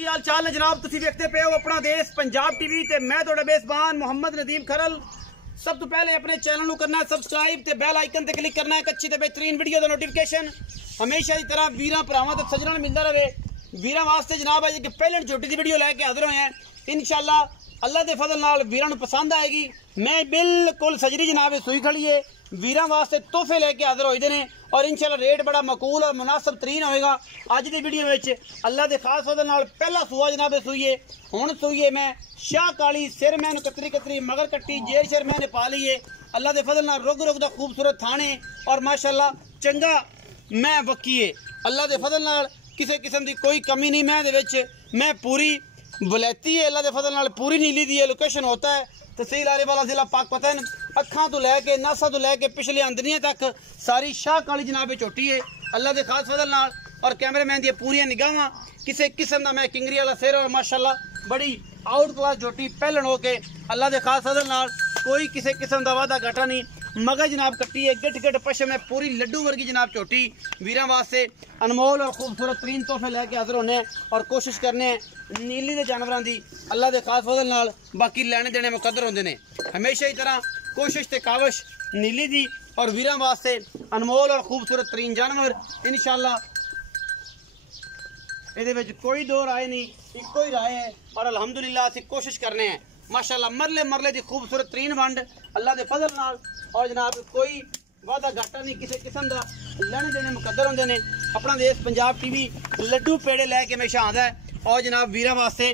की हाल चाल है जनाब। तुसीं देखते पे हो अपना देश पंजाब टीवी ते मैं तुहाडा मेज़बान मोहम्मद नदीम खरल। सब तो पहले अपने चैनल को करना है सबसक्राइब ते बैल आइकन ते क्लिक करना है। एक अच्छी ते बेहतरीन वीडियो का नोटिफिकेशन हमेशा की तरह वीरां भरावां ते सज्जनां नूं मिलदा रहे। वीरां वास्ते जनाब अज एक पहले झोटी की वीडियो लैके हाजिर होए हैं। इंशाअल्लाह अल्लाह के फजल नाल वीरां नूं पसंद आएगी। मैं बिल्कुल सजरी जनाब सूई खड़ी है। वीरां वास्ते तोहफे लेके हाजिर होए ने और इंशाअल्लाह रेट बड़ा मकूल और मुनासिब तरीन होएगा। अज की वीडियो में अल्लाह के खास फजल नाल पहला सूआ जनाब सूईए हुण सूईए मैं शाह काली सिर मैंने कतरी कतरी मगर कट्टी जेर शर मैंने पा ली है। अल्लाह के फजल नाल रुग रुग दा खूबसूरत थाने और माशाअल्लाह चंगा मैं वकीए। अल्लाह के फजल नाल किसी किस्म की कोई कमी नहीं। मैं पूरी वलैती है अल्लाह के फजल नाल पूरी नीली दी लोकेशन होता है। तहसील आले वाला जिला पाकपतन अखा तो लैके नासा तो लैके पिछले अंदरियां तक सारी शाह काली जनाब चोटी है अल्लाह के खास फजल नाल। और कैमरामैन दी पूरी निगाहां किसी किस्म का मैं किंगरी वाला सिर और माशाअल्लाह बड़ी आउट क्लास जोटी पहलन हो के अल्लाह के खास फजल नाल कोई किसी किस्म का वादा घाटा नहीं। मगर जनाब कट्टी है गिट गिट पशम है पूरी लड्डू वर्गी जनाब चोटी। वीरां वास्ते अनमोल और खूबसूरत तरीन तोहफे लैके हाजिर होने और कोशिश करने नीली के जानवरों की अल्लाह के खास फजल नाल बाकी लैने देने मुकद्दर होंदे ने। हमेशा ही तरह कोशिश ते काविश नीली दी और वीरां वास्ते अनमोल और खूबसूरत तरीन जानवर इंशाअल्लाह इहदे विच कोई दो राय नहीं इको ही राय है। और अलहमदुलिल्लाह असीं कोशिश करने हैं माशाअल्लाह मरले मरले की खूबसूरत तरीन वंड अल्लाह के फजल नाल और जनाब कोई वादा घाटा नहीं किसी किस्म का लैने देने मुकद्दर होंदे ने। अपना देश पंजाब टीवी लड्डू पेड़े लैके हमेशा आंदा है और जनाब वीरां वास्ते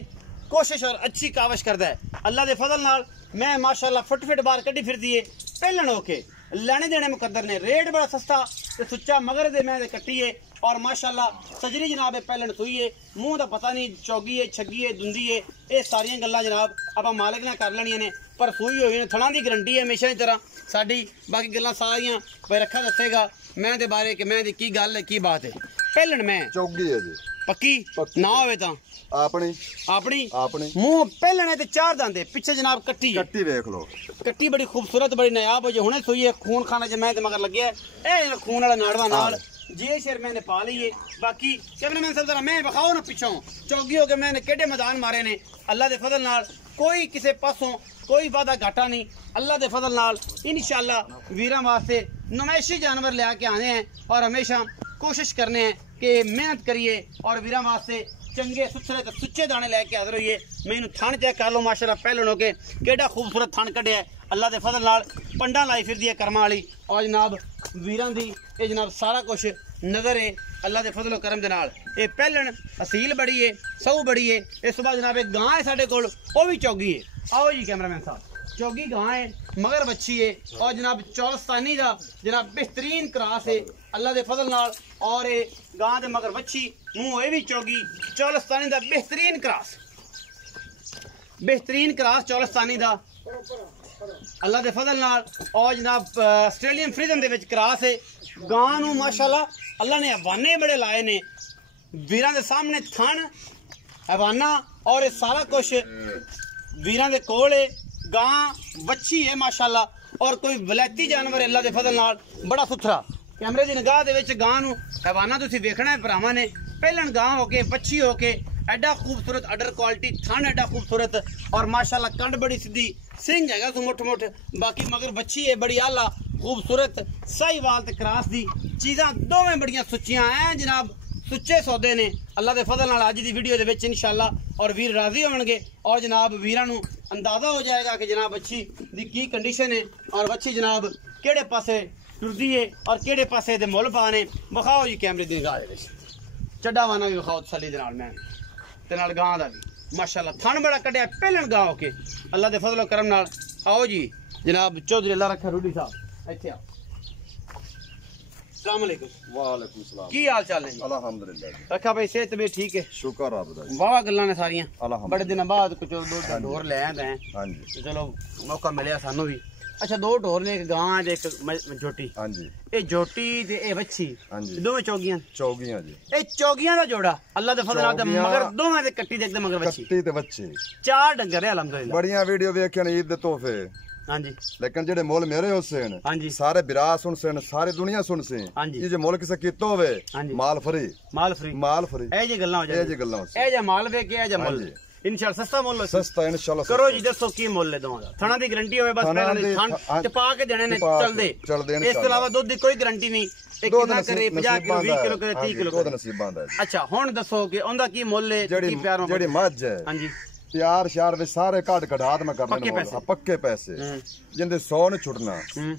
कोशिश और अच्छी काविश करता है। अल्लाह के फजल नाल मैं माशाअल्लाह फट फिट बार कड्डी फिरदी है पहलन होके लैने देने मुकद्दर ने। रेट बड़ा सस्ता ते सुच्चा मगर दे मैं कट्टी है और माशाअल्लाह सजरी जनाब पहलन सूई है। मुँह का पता नहीं चौगी है छगी है दुंदी है ये सारियां गल्लां जनाब आप मालिक ने कर लैनियां ने पर सूई हुई ने थणा की गारंटी है हमेशा की तरह साडी। बाकी गल्लां सारियां भाई रखा दसेगा मैं दे बारे कि मैं दी की गल है की बात है। पहलन मैं चौगी है जी पक्की ना होवे तां अपनी अपनी अपनी मुंह पहलने ते चार दांदे पीछे जनाब कट्टी है। कट्टी देख लो कट्टी बड़ी खूबसूरत बड़ी नायाब हो जो हुणे सोई है खून खाना च मैं ते मगर लगे ए खून वाला नाड़वा नाल जे शेर मैंने पा ली है। बाकी कैमरामैन साहब जरा मैं बखाओ ना पिछों चौगी हो के मैंने केडे मैदान मारे ने अल्लाह के फजल नाल कोई किसी पासों कोई वादा घाटा नहीं। अल्लाह के फजल नाल इंशाअल्लाह वीरां वास्ते नुमाइशी जानवर ले आके आने हैं और हमेशा कोशिश करने हैं कि मेहनत करिए और वीरां वास्ते चंगे सुथरे ते सुच्चे दाने लैके हाजिर होइए। मैनू थान चेक कर लो माशाअल्लाह पहलन होके केड़ा खूबसूरत थान कढ़िया अल्लाह के फजल नाल पंडा लाई फिरदी है कर्मा वाली और जनाब वीरां दी ये जनाब सारा कुछ नजर है अल्लाह के फजल करम दे नाल। ये पहलन असील बड़ी है सऊ बड़ी है। इस बाद जनाब एक गां है साडे कोल वो भी चौगी है। आओ जी कैमरामैन साहब चौगी गां है मगर बच्ची है और जनाब चौलस्तानी का जनाब बेहतरीन क्रास है अल्लाह के फजल नाल। और ये गां दे मगर बच्ची मुंह ये भी चौगी चौलस्तानी का बेहतरीन क्रास चौलस्तानी का अल्लाह के फजल नाल। और जनाब आस्ट्रेलियन फ्रीजन दे विच क्रास है। गां नूं माशाअल्लाह अल्लाह ने हवाने बड़े लाए ने वीरां दे सामने थन हवाना और ये सारा कुछ वीरां दे कोल है। गां बच्ची है माशाअल्लाह और कोई वलैती जानवर अल्लाह के फजल नाल बड़ा सुथरा। कैमरे की निगाह दे विच गां नूं हवाना तुसीं वेखना है भरावां ने पहलन गां होके बच्ची होके एडा खूबसूरत अडर क्वालिटी थन एडा खूबसूरत और माशाअल्लाह कंड बड़ी सीधी सिंह है तो मुठ मुठ। बाकी मगर बच्ची है बड़ी आला खूबसूरत साहीवाल ते क्रास दी चीज़ां दोवें बड़ियां सुच्चियां हैं जनाब सुच्चे सौदे ने अल्लाह के फजल नाल। अज दी वीडियो दे विच इंशाअल्लाह और वीर राजी होणगे और जनाब वीरां नूं अंदाजा हो जाएगा कि जनाब बच्ची दी की कंडीशन है और बच्ची जनाब केड़े पासे टुरदी है और केड़े पासे दे मुल पाने। बखाओ जी कैमरे दी निगाह दे विच चड्डा वाना भी बखाओ तसल्ली दे नाल मैं ते नाल गां दा भी माशाअल्लाह थन बड़ा कढ़िया पहलन गां होके अल्लाह के फजल करम नाल। आओ जी जनाब चौधरी अल्लाह रखा रूडी साहब इत्थे आओ। अस्सलाम वालेकुम। वालेकुम सलाम की हाल चाल है जी? अल्हम्दुलिल्लाह रखा भाई सेहत भी ठीक है शुक्र रब दा वाह गल्लां ने सारियां अल्हम्दुलिल्लाह बड़े दिन बाद कुछ दो ढोर ले आंदे हैं। हां जी चलो मौका मिलिया सानू भी। अच्छा दो ढोर ने एक गां ते एक झोटी। हां जी ये झोटी ते ए बच्ची हां जी दोवें चौगियां जी ए चौगियां दा जोड़ा अल्लाह दे फजल नाल मगर दोवें दे कट्टी देखदे मगर बच्ची कट्टी ते बच्चे चार डंगर है अल्हम्दुलिल्लाह। बढ़िया वीडियो वेखन ईद दे तोहफे हाँ जी लेकिन जेडे मुल मेरे होसे हाँ जी सारे बिरा सुन सेन सारी दुनिया सुन से हाँ जी जे मुल किसे कीतो होवे माल फ्री माल फ्री ए जी गल्लां हो जाए ए जी गल्लां ए जे माल वे के ए जे मुल इंशाल्लाह सस्ता मुल सस्ता इंशाल्लाह करो जी दसो की मुल ले दोगा थाना दी गारंटी होवे बस पहले थान च पा के देने ने चल दे इस अलावा दूध दी कोई गारंटी नहीं एक ना करे 50 किलो 20 किलो करे 30 किलो दो नसीब बांदा है अच्छा हुन दसो कि ओंदा की मुल है की प्यार जेडी मझ है हां जी प्यार श्यार वे सारे काट कढ़ात में करने वाले पक्के पैसे जिंदे 100 ने छुटना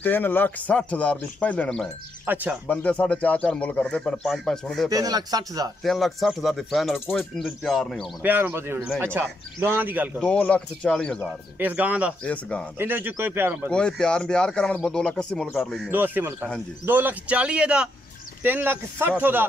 3,60,000 दी पहले में अच्छा बंदे 4.5 मुल करदे पर 5 सुनदे 3,60,000 3,60,000 दी फाइनल कोई इंदे प्यार नहीं होना प्यार बदे होना अच्छा गां दी गल करो 2,40,000 दी इस गां दा इंदे च कोई प्यार करन 2,80,000 मुल कर लेने 280 मुल कर हां जी 2,40,000 दा 3,60,000 दा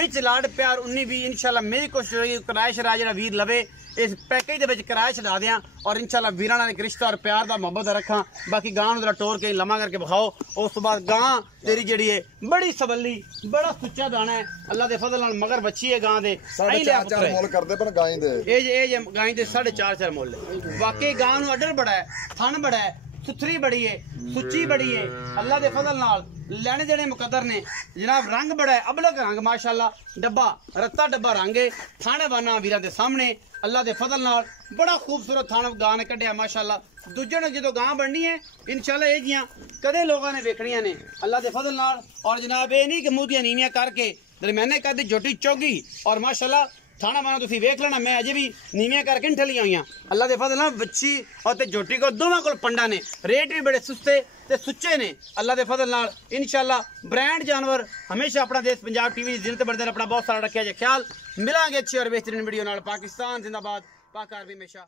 विच लाड प्यार 19-20 इंशाल्लाह मेरी कोशिश होगी किराया शरा जेड़ा वीर लवे इस पैकेज दे विच किराया छड़ा दियां और इंशाल्लाह वीरां नाल एक रिश्ता और प्यार दा मोहब्बत रखा बाकी गां नूं जरा टोर के लम्मा करके बखाओ उस तो बाद गां तेरी जेड़ी है बड़ी सबल्ली बड़ा सुच्चा दाना है अल्लाह दे फजल नाल मगर बच्ची है गां दे 4.5 मुल करदे पर गाय दे ए गां दे 4.5 मुल वाकई गां नूं अडर बड़ा है थन बड़ा है सुथरी बड़ी है सुच्ची बड़ी है अल्लाह दे फजल नाल लेने देने मुकद्दर ने जनाब रंग बड़ा है अबलग रंग माशाल्लाह डब्बा रत्ता डब्बा रंग है थाने वाना वीरां दे सामने अल्लाह दे फजल नाल बड़ा खूबसूरत थाना गां ने कढ़िया माशाल्लाह दूजे ने जो गां बननी है इंशाल्लाह ए जियां कदे लोगों ने वेखणियां ने अल्लाह दे फजल नाल और जनाब ए नहीं कि मूदियां नीवियां करके दरम्याने कद जोटी चौगी और माशाल्लाह थाना माना तुसी वेख लेना मैं अजे भी नीवियां करके ठलियां हुई अल्लाह दे फजल नाल बच्ची और ते जोटी को दोवां कोल पंडा ने रेट भी बड़े सस्ते ते सुच्चे ने अल्लाह दे फजल नाल इंशाल्लाह ब्रांड जानवर हमेशा अपना देश पंजाब टीवी जिंदे बड़े अपना बहुत सारा रखिया जे ख्याल मिलांगे अच्छी और बेहतरीन वीडियो नाल पाकिस्तान जिंदाबाद पाक आर्मी हमेशा